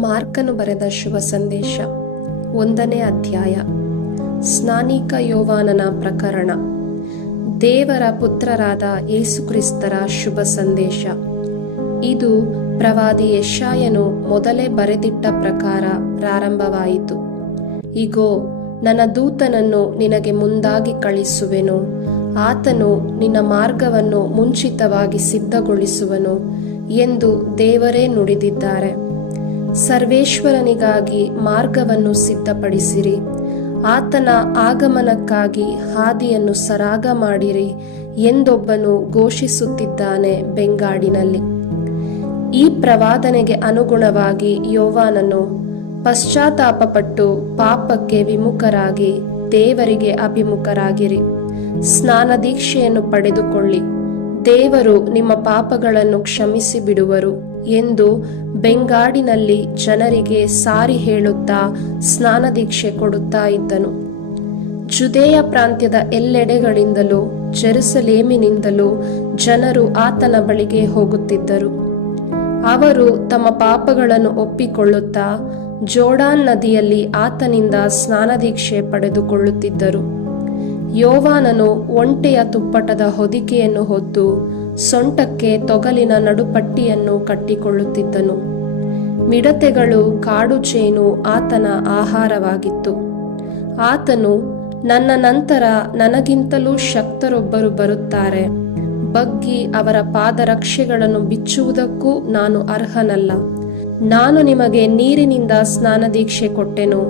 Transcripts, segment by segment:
ಮಾರ್ಕನು ಬರೆದ ಶುಭ ಸಂದೇಶ. ಒಂದನೇ ಅಧ್ಯಾಯ. ಸ್ನಾನಿಕ ಯೋವಾನನ ಪ್ರಕರಣ. ದೇವರ ಪುತ್ರರಾದ ಯೇಸುಕ್ರಿಸ್ತರ ಶುಭ ಸಂದೇಶ. ಇದು ಪ್ರವಾದಿ ಯಶಾಯನು ಮೊದಲೇ ಬರೆದಿಟ್ಟ ಪ್ರಕಾರ ಪ್ರಾರಂಭವಾಯಿತು. ಇಗೋ, ನನ್ನ ದೂತನನ್ನು ನಿನಗೆ ಮುಂದಾಗಿ ಕಳಿಸುವೆನು ಆತನು ನಿನ್ನ ಮಾರ್ಗವನ್ನು ಮುಂಚಿತವಾಗಿ ಸಿದ್ಧಗೊಳಿಸುವನು ಎಂದು ದೇವರೇ ನುಡಿದಿದ್ದಾರೆ. ಸರ್ವೇಶ್ವರನಿಗಾಗಿ ಮಾರ್ಗವನ್ನು ಸಿದ್ಧಪಡಿಸಿರಿ. ಆತನ ಆಗಮನಕ್ಕಾಗಿ ಹಾದಿಯನ್ನು ಸರಾಗ ಮಾಡಿರಿ ಎಂದೊಬ್ಬನು ಘೋಷಿಸುತ್ತಿದ್ದಾನೆ ಬೆಂಗಾಡಿನಲ್ಲಿ. ಈ ಪ್ರವಾದನೆಗೆ ಅನುಗುಣವಾಗಿ ಯೋವಾನನು ಪಶ್ಚಾತ್ತಾಪಪಟ್ಟು ಪಾಪಕ್ಕೆ ವಿಮುಖರಾಗಿ ದೇವರಿಗೆ ಅಭಿಮುಖರಾಗಿರಿ. ಸ್ನಾನ ದೀಕ್ಷೆಯನ್ನು ಪಡೆದುಕೊಳ್ಳಿ. ದೇವರು ನಿಮ್ಮ ಪಾಪಗಳನ್ನು ಕ್ಷಮಿಸಿ ಬಿಡುವರು ಎಂದು ಬೆಂಗಾಡಿನಲ್ಲಿ ಜನರಿಗೆ ಸಾರಿ ಹೇಳುತ್ತಾ ಸ್ನಾನ ದೀಕ್ಷೆ ಕೊಡುತ್ತಾ ಇದ್ದನು. ಜುದೇಯ ಪ್ರಾಂತ್ಯದ ಎಲ್ಲೆಡೆಗಳಿಂದಲೂ ಜೆರುಸಲೇಮಿನಿಂದಲೂ ಜನರು ಆತನ ಬಳಿಗೆ ಹೋಗುತ್ತಿದ್ದರು. ಅವರು ತಮ್ಮ ಪಾಪಗಳನ್ನು ಒಪ್ಪಿಕೊಳ್ಳುತ್ತಾ ಜೋಡಾನ್ ನದಿಯಲ್ಲಿ ಆತನಿಂದ ಸ್ನಾನದೀಕ್ಷೆ ಪಡೆದುಕೊಳ್ಳುತ್ತಿದ್ದರು. ಯೋವಾನನು ಒಂಟೆಯ ತುಪ್ಪಟದ ಹೊದಿಕೆಯನ್ನು ಹೊದ್ದು ಸೊಂಟಕ್ಕೆ ತೊಗಲಿನ ನಡುಪಟ್ಟಿಯನ್ನು ಕಟ್ಟಿಕೊಳ್ಳುತ್ತಿದ್ದನು. ಮಿಡತೆಗಳು, ಕಾಡು ಚೇನು ಆತನ ಆಹಾರವಾಗಿತ್ತು. ಆತನು, ನನ್ನ ನಂತರ ನನಗಿಂತಲೂ ಶಕ್ತರೊಬ್ಬರು ಬರುತ್ತಾರೆ. ಬಗ್ಗಿ ಅವರ ಪಾದರಕ್ಷೆಗಳನ್ನು ಬಿಚ್ಚುವುದಕ್ಕೂ ನಾನು ಅರ್ಹನಲ್ಲ. ನಾನು ನಿಮಗೆ ನೀರಿನಿಂದ ಸ್ನಾನ ದೀಕ್ಷೆ ಕೊಟ್ಟೆನು.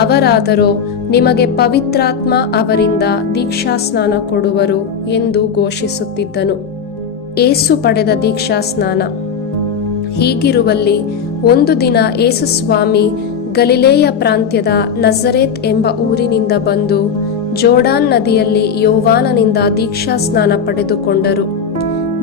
ಅವರಾದರೂ, ನಿಮಗೆ ಪವಿತ್ರಾತ್ಮ ಅವರಿಂದ ದೀಕ್ಷಾ ಸ್ನಾನ ಕೊಡುವರು ಎಂದು ಘೋಷಿಸುತ್ತಿದ್ದನು. ಏಸು ಪಡೆದ ದೀಕ್ಷಾ ಸ್ನಾನ. ಹೀಗಿರುವಲ್ಲಿ ಒಂದು ದಿನ ಏಸುಸ್ವಾಮಿ ಗಲಿಲೇಯ ಪ್ರಾಂತ್ಯದ ನಜರೇತ್ ಎಂಬ ಊರಿನಿಂದ ಬಂದು ಜೋಡಾನ್ ನದಿಯಲ್ಲಿ ಯೋವಾನನಿಂದ ದೀಕ್ಷಾ ಸ್ನಾನ ಪಡೆದುಕೊಂಡರು.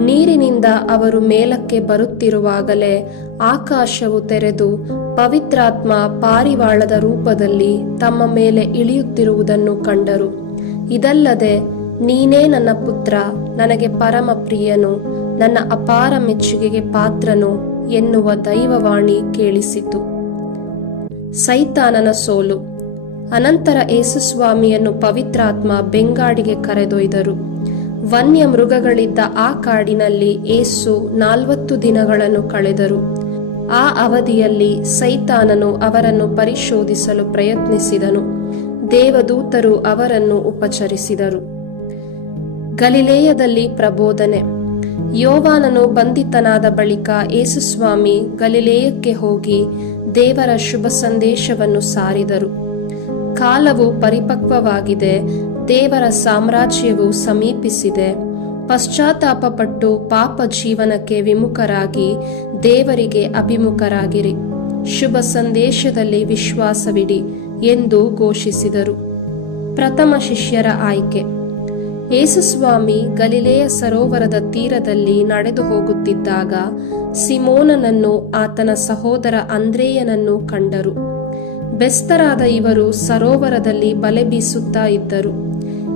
ನೀರಿನಿಂದ ಅವರು ಮೇಲಕ್ಕೆ ಬರುತ್ತಿರುವಾಗಲೇ ಆಕಾಶವು ತೆರೆದು ಪವಿತ್ರಾತ್ಮ ಪಾರಿವಾಳದ ರೂಪದಲ್ಲಿ ತಮ್ಮ ಮೇಲೆ ಇಳಿಯುತ್ತಿರುವುದನ್ನು ಕಂಡರು. ಇದಲ್ಲದೆ ನೀನೇ ನನ್ನ ಪುತ್ರ, ನನಗೆ ಪರಮ ಪ್ರಿಯನು, ನನ್ನ ಅಪಾರ ಮೆಚ್ಚುಗೆಗೆ ಪಾತ್ರನು ಎನ್ನುವ ದೈವವಾಣಿ ಕೇಳಿಸಿತು. ಸೈತಾನನ ಸೋಲು. ಅನಂತರ ಏಸುಸ್ವಾಮಿಯನ್ನು ಪವಿತ್ರಾತ್ಮ ಬೆಂಗಾಡಿಗೆ ಕರೆದೊಯ್ದರು. ವನ್ಯ ಮೃಗಗಳಿದ್ದ ಆ ಕಾಡಿನಲ್ಲಿ ಏಸು ನಾಲ್ವತ್ತು ದಿನಗಳನ್ನು ಕಳೆದರು. ಆ ಅವಧಿಯಲ್ಲಿ ಸೈತಾನನು ಅವರನ್ನು ಪರಿಶೋಧಿಸಲು ಪ್ರಯತ್ನಿಸಿದನು. ದೇವದೂತರು ಅವರನ್ನು ಉಪಚರಿಸಿದರು. ಗಲಿಲೇಯದಲ್ಲಿ ಪ್ರಬೋಧನೆ. ಯೋವಾನನು ಬಂಧಿತನಾದ ಬಳಿಕ ಯೇಸುಸ್ವಾಮಿ ಗಲಿಲೇಯಕ್ಕೆ ಹೋಗಿ ದೇವರ ಶುಭ ಸಂದೇಶವನ್ನು ಸಾರಿದರು. ಕಾಲವು ಪರಿಪಕ್ವವಾಗಿದೆ, ದೇವರ ಸಾಮ್ರಾಜ್ಯವು ಸಮೀಪಿಸಿದೆ. ಪಶ್ಚಾತ್ತಾಪಪಟ್ಟು ಪಾಪ ಜೀವನಕ್ಕೆ ವಿಮುಖರಾಗಿ ದೇವರಿಗೆ ಅಭಿಮುಖರಾಗಿರಿ. ಶುಭ ಸಂದೇಶದಲ್ಲಿ ವಿಶ್ವಾಸವಿಡಿ ಎಂದು ಘೋಷಿಸಿದರು. ಪ್ರಥಮ ಶಿಷ್ಯರ ಆಯ್ಕೆ. ಯೇಸುಸ್ವಾಮಿ ಗಲಿಲೆಯ ಸರೋವರದ ತೀರದಲ್ಲಿ ನಡೆದು ಹೋಗುತ್ತಿದ್ದಾಗ ಸಿಮೋನನನ್ನು ಆತನ ಸಹೋದರ ಅಂದ್ರೇಯನನ್ನು ಕಂಡರು. ಬೆಸ್ತರಾದ ಇವರು ಸರೋವರದಲ್ಲಿ ಬಲೆ ಬೀಸುತ್ತಾ ಇದ್ದರು.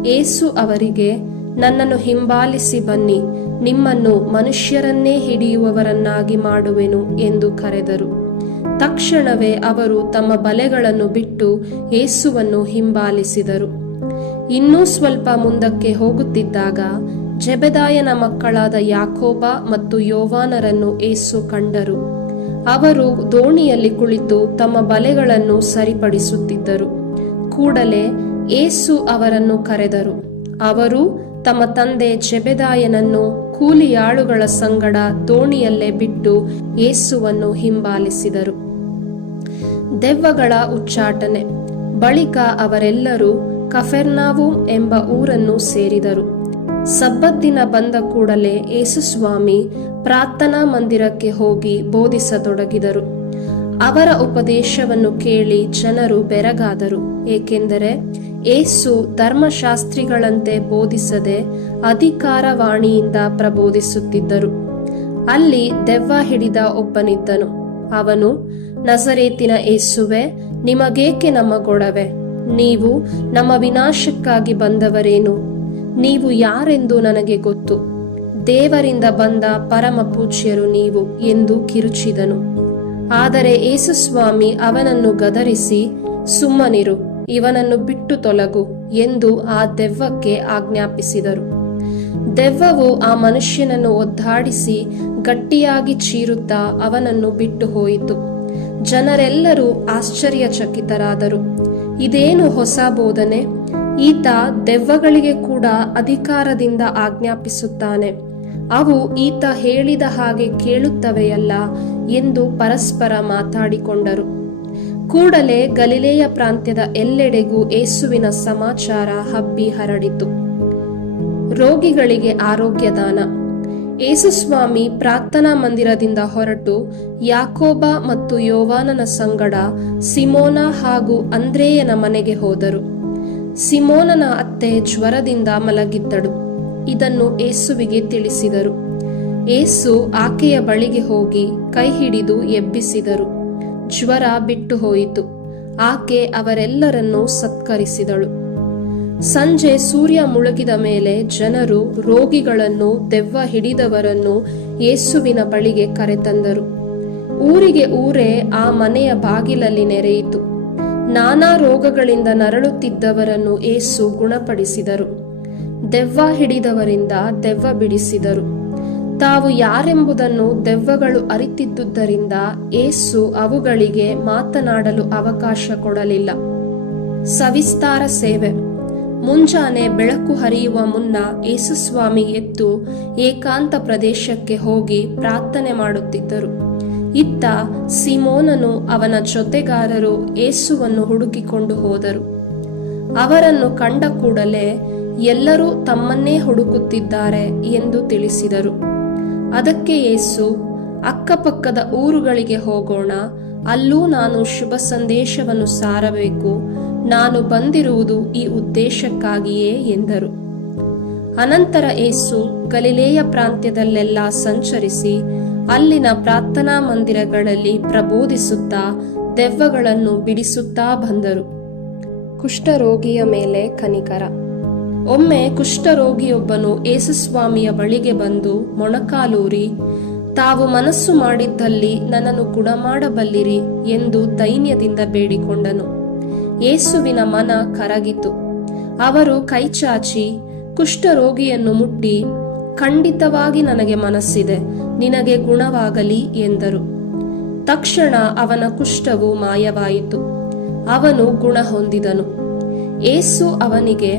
ಏಸು ಅವರಿಗೆ, ನನ್ನನ್ನು ಹಿಂಬಾಲಿಸಿ ಬನ್ನಿ, ನಿಮ್ಮನ್ನು ಮನುಷ್ಯರನ್ನೇ ಹಿಡಿಯುವವರನ್ನಾಗಿ ಮಾಡುವೆನು ಎಂದು ಕರೆದರು. ತಕ್ಷಣವೇ ಅವರು ತಮ್ಮ ಬಲೆಗಳನ್ನು ಬಿಟ್ಟು ಏಸುವನ್ನು ಹಿಂಬಾಲಿಸಿದರು. ಇನ್ನೂ ಸ್ವಲ್ಪ ಮುಂದಕ್ಕೆ ಹೋಗುತ್ತಿದ್ದಾಗ ಜೆಬೆದಾಯನ ಮಕ್ಕಳಾದ ಯಾಕೋಬ ಮತ್ತು ಯೋವಾನರನ್ನು ಏಸು ಕಂಡರು. ಅವರು ದೋಣಿಯಲ್ಲಿ ಕುಳಿತು ತಮ್ಮ ಬಲೆಗಳನ್ನು ಸರಿಪಡಿಸುತ್ತಿದ್ದರು. ಕೂಡಲೇ ಏಸು ಅವರನ್ನು ಕರೆದರು. ಅವರು ತಮ್ಮ ತಂದೆ ಜೆಬೆದಾಯನನ್ನು ಕೂಲಿಯಾಳುಗಳ ಸಂಗಡ ದೋಣಿಯಲ್ಲೇ ಬಿಟ್ಟು ಏಸುವನ್ನು ಹಿಂಬಾಲಿಸಿದರು. ದೆವ್ವಗಳ ಉಚ್ಚಾಟನೆ. ಬಳಿಕ ಅವರೆಲ್ಲರೂ ಕಫೆರ್ನಾವು ಎಂಬ ಊರನ್ನು ಸೇರಿದರು. ಸಬ್ಬತ್ತಿನ ಬಂದ ಕೂಡಲೇ ಯೇಸುಸ್ವಾಮಿ ಪ್ರಾರ್ಥನಾ ಮಂದಿರಕ್ಕೆ ಹೋಗಿ ಬೋಧಿಸತೊಡಗಿದರು. ಅವರ ಉಪದೇಶವನ್ನು ಕೇಳಿ ಜನರು ಬೆರಗಾದರು. ಏಕೆಂದರೆ ಏಸು ಧರ್ಮಶಾಸ್ತ್ರಿಗಳಂತೆ ಬೋಧಿಸದೆ ಅಧಿಕಾರವಾಣಿಯಿಂದ ಪ್ರಬೋಧಿಸುತ್ತಿದ್ದರು. ಅಲ್ಲಿ ದೆವ್ವ ಹಿಡಿದ ಒಬ್ಬನಿದ್ದನು. ಅವನು ನಸರೇತಿನ ಏಸುವೆ ನಿಮಗೇಕೆ ನಮ್ಮ ಗೊಡವೆ? ನೀವು ನಮ್ಮ ವಿನಾಶಕ್ಕಾಗಿ ಬಂದವರೇನು? ನೀವು ಯಾರೆಂದು ನನಗೆ ಗೊತ್ತು? ದೇವರಿಂದ ಬಂದ ಪರಮ ಪೂಜ್ಯರು ನೀವು ಎಂದು ಕಿರುಚಿದನು. ಆದರೆ ಏಸುಸ್ವಾಮಿ ಅವನನ್ನು ಗದರಿಸಿ, ಸುಮ್ಮನಿರು, ಇವನನ್ನು ಬಿಟ್ಟು ತೊಲಗು ಎಂದು ಆ ದೆವ್ವಕ್ಕೆ ಆಜ್ಞಾಪಿಸಿದರು. ದೆವ್ವವು ಆ ಮನುಷ್ಯನನ್ನು ಒದ್ದಾಡಿಸಿ ಗಟ್ಟಿಯಾಗಿ ಚೀರುತ್ತಾ ಅವನನ್ನು ಬಿಟ್ಟು ಹೋಯಿತು. ಜನರೆಲ್ಲರೂ ಆಶ್ಚರ್ಯಚಕಿತರಾದರು. ಇದೇನು ಹೊಸ ಬೋಧನೆ? ಈತ ದೆವ್ವಗಳಿಗೆ ಕೂಡ ಅಧಿಕಾರದಿಂದ ಆಜ್ಞಾಪಿಸುತ್ತಾನೆ. ಅವು ಈತ ಹೇಳಿದ ಹಾಗೆ ಕೇಳುತ್ತವೆಯಲ್ಲ ಎಂದು ಪರಸ್ಪರ ಮಾತಾಡಿಕೊಂಡರು. ಕೂಡಲೇ ಗಲಿಲೆಯ ಪ್ರಾಂತ್ಯದ ಎಲ್ಲೆಡೆಗೂ ಏಸುವಿನ ಸಮಾಚಾರ ಹಬ್ಬಿ ಹರಡಿತು. ರೋಗಿಗಳಿಗೆ ಆರೋಗ್ಯದಾನ. ಏಸುಸ್ವಾಮಿ ಪ್ರಾರ್ಥನಾ ಮಂದಿರದಿಂದ ಹೊರಟು ಯಾಕೋಬ ಮತ್ತು ಯೋವಾನನ ಸಂಗಡ ಸಿಮೋನ ಹಾಗೂ ಅಂದ್ರೇಯನ ಮನೆಗೆ ಹೋದರು. ಸಿಮೋನನ ಅತ್ತೆ ಜ್ವರದಿಂದ ಮಲಗಿದ್ದಳು. ಇದನ್ನು ಏಸುವಿಗೆ ತಿಳಿಸಿದರು. ಏಸು ಆಕೆಯ ಬಳಿಗೆ ಹೋಗಿ ಕೈ ಹಿಡಿದು ಎಬ್ಬಿಸಿದರು. ಜ್ವರ ಬಿಟ್ಟು ಹೋಯಿತು. ಆಕೆ ಅವರೆಲ್ಲರನ್ನೂ ಸತ್ಕರಿಸಿದಳು. ಸಂಜೆ ಸೂರ್ಯ ಮುಳುಗಿದ ಮೇಲೆ ಜನರು ರೋಗಿಗಳನ್ನು ದೆವ್ವ ಹಿಡಿದವರನ್ನು ಯೇಸುವಿನ ಬಳಿಗೆ ಕರೆತಂದರು. ಊರಿಗೆ ಊರೇ ಆ ಮನೆಯ ಬಾಗಿಲಲ್ಲಿ ನೆರೆಯಿತು. ನಾನಾ ರೋಗಗಳಿಂದ ನರಳುತ್ತಿದ್ದವರನ್ನು ಏಸು ಗುಣಪಡಿಸಿದರು. ದೆವ್ವ ಹಿಡಿದವರಿಂದ ದೆವ್ವ ಬಿಡಿಸಿದರು. ತಾವು ಯಾರೆಂಬುದನ್ನು ದೆವ್ವಗಳು ಅರಿತಿದ್ದುದರಿಂದ ಏಸು ಅವುಗಳಿಗೆ ಮಾತನಾಡಲು ಅವಕಾಶ ಕೊಡಲಿಲ್ಲ. ಸವಿಸ್ತಾರ ಸೇವೆ. ಮುಂಜಾನೆ ಬೆಳಕು ಹರಿಯುವ ಮುನ್ನ ಯೇಸುಸ್ವಾಮಿ ಎದ್ದು ಏಕಾಂತ ಪ್ರದೇಶಕ್ಕೆ ಹೋಗಿ ಪ್ರಾರ್ಥನೆ ಮಾಡುತ್ತಿದ್ದರು. ಇತ್ತ ಸಿಮೋನನು ಅವನ ಜೊತೆಗಾರರು ಏಸುವನ್ನು ಹುಡುಕಿಕೊಂಡು ಹೋದರು. ಅವರನ್ನು ಕಂಡ ಕೂಡಲೇ ಎಲ್ಲರೂ ತಮ್ಮನ್ನೇ ಹುಡುಕುತ್ತಿದ್ದಾರೆ ಎಂದು ತಿಳಿಸಿದರು. ಅದಕ್ಕೆ ಏಸು ಅಕ್ಕಪಕ್ಕದ ಊರುಗಳಿಗೆ ಹೋಗೋಣ, ಅಲ್ಲೂ ನಾನು ಶುಭ ಸಂದೇಶವನ್ನು ಸಾರಬೇಕು ನಾನು ಬಂದಿರುವುದು ಈ ಉದ್ದೇಶಕ್ಕಾಗಿಯೇ ಎಂದರು. ಅನಂತರ ಏಸು ಗಲಿಲೇಯ ಪ್ರಾಂತ್ಯದಲ್ಲೆಲ್ಲ ಸಂಚರಿಸಿ ಅಲ್ಲಿನ ಪ್ರಾರ್ಥನಾ ಮಂದಿರಗಳಲ್ಲಿ ಪ್ರಬೋಧಿಸುತ್ತಾ ದೆವ್ವಗಳನ್ನು ಬಿಡಿಸುತ್ತಾ ಬಂದರು. ಕುಷ್ಠರೋಗಿಯ ಮೇಲೆ ಕನಿಕರ. ಒಮ್ಮೆ ಕುಷ್ಠರೋಗಿಯೊಬ್ಬನು ಏಸುಸ್ವಾಮಿಯ ಬಳಿಗೆ ಬಂದು ಮೊಣಕಾಲೂರಿ, ತಾವು ಮನಸ್ಸು ಮಾಡಿದ್ದಲ್ಲಿ ನನ್ನನ್ನು ಗುಣಮಾಡಬಲ್ಲಿರಿ ಎಂದು ದೈನ್ಯದಿಂದ ಬೇಡಿಕೊಂಡನು. ಯೇಸುವಿನ ಮನ ಕರಗಿತು. ಅವರು ಕೈಚಾಚಿ, ಕುಷ್ಠರೋಗಿಯನ್ನು ಮುಟ್ಟಿ, ಖಂಡಿತವಾಗಿ ನನಗೆ ಮನಸ್ಸಿದೆ, ನಿನಗೆ ಗುಣವಾಗಲಿ ಎಂದರು. ತಕ್ಷಣ ಅವನ ಕುಷ್ಠವು ಮಾಯವಾಯಿತು. ಅವನು ಗುಣ ಹೊಂದಿದನು. ಏಸು ಅವನಿಗೆ,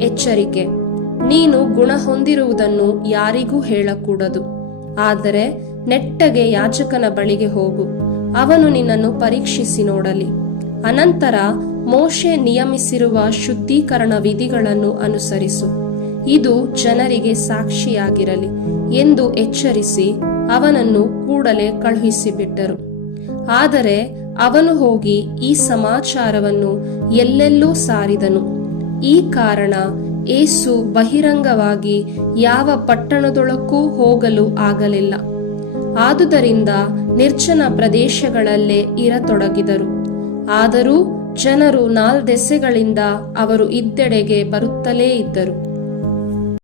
ಎಚ್ಚರಿಕೆ, ನೀನು ಗುಣ ಹೊಂದಿರುವುದನ್ನು ಯಾರಿಗೂ ಹೇಳಕೂಡದು. ಆದರೆ ನೆಟ್ಟಗೆ ಯಾಚಕನ ಬಳಿಗೆ ಹೋಗು. ಅವನು ನಿನ್ನನ್ನು ಪರೀಕ್ಷಿಸಿ ನೋಡಲಿ. ಅನಂತರ ಮೋಶೆ ನಿಯಮಿಸಿರುವ ಶುದ್ಧೀಕರಣ ವಿಧಿಗಳನ್ನು ಅನುಸರಿಸು. ಇದು ಜನರಿಗೆ ಸಾಕ್ಷಿಯಾಗಿರಲಿ ಎಂದು ಎಚ್ಚರಿಸಿ ಅವನನ್ನು ಕೂಡಲೇ ಕಳುಹಿಸಿಬಿಟ್ಟರು. ಆದರೆ ಅವನು ಹೋಗಿ ಈ ಸಮಾಚಾರವನ್ನು ಎಲ್ಲೆಲ್ಲೂ ಸಾರಿದನು. ಈ ಕಾರಣ ಏಸು ಬಹಿರಂಗವಾಗಿ ಯಾವ ಪಟ್ಟಣದೊಳಕ್ಕೂ ಹೋಗಲು ಆಗಲಿಲ್ಲ. ಆದುದರಿಂದ ನಿರ್ಜನ ಪ್ರದೇಶಗಳಲ್ಲೇ ಇರತೊಡಗಿದರು. ಆದರೂ ಜನರು ನಾಲ್ದೆಸೆಗಳಿಂದ ಅವರು ಇದ್ದೆಡೆಗೆ ಬರುತ್ತಲೇ ಇದ್ದರು.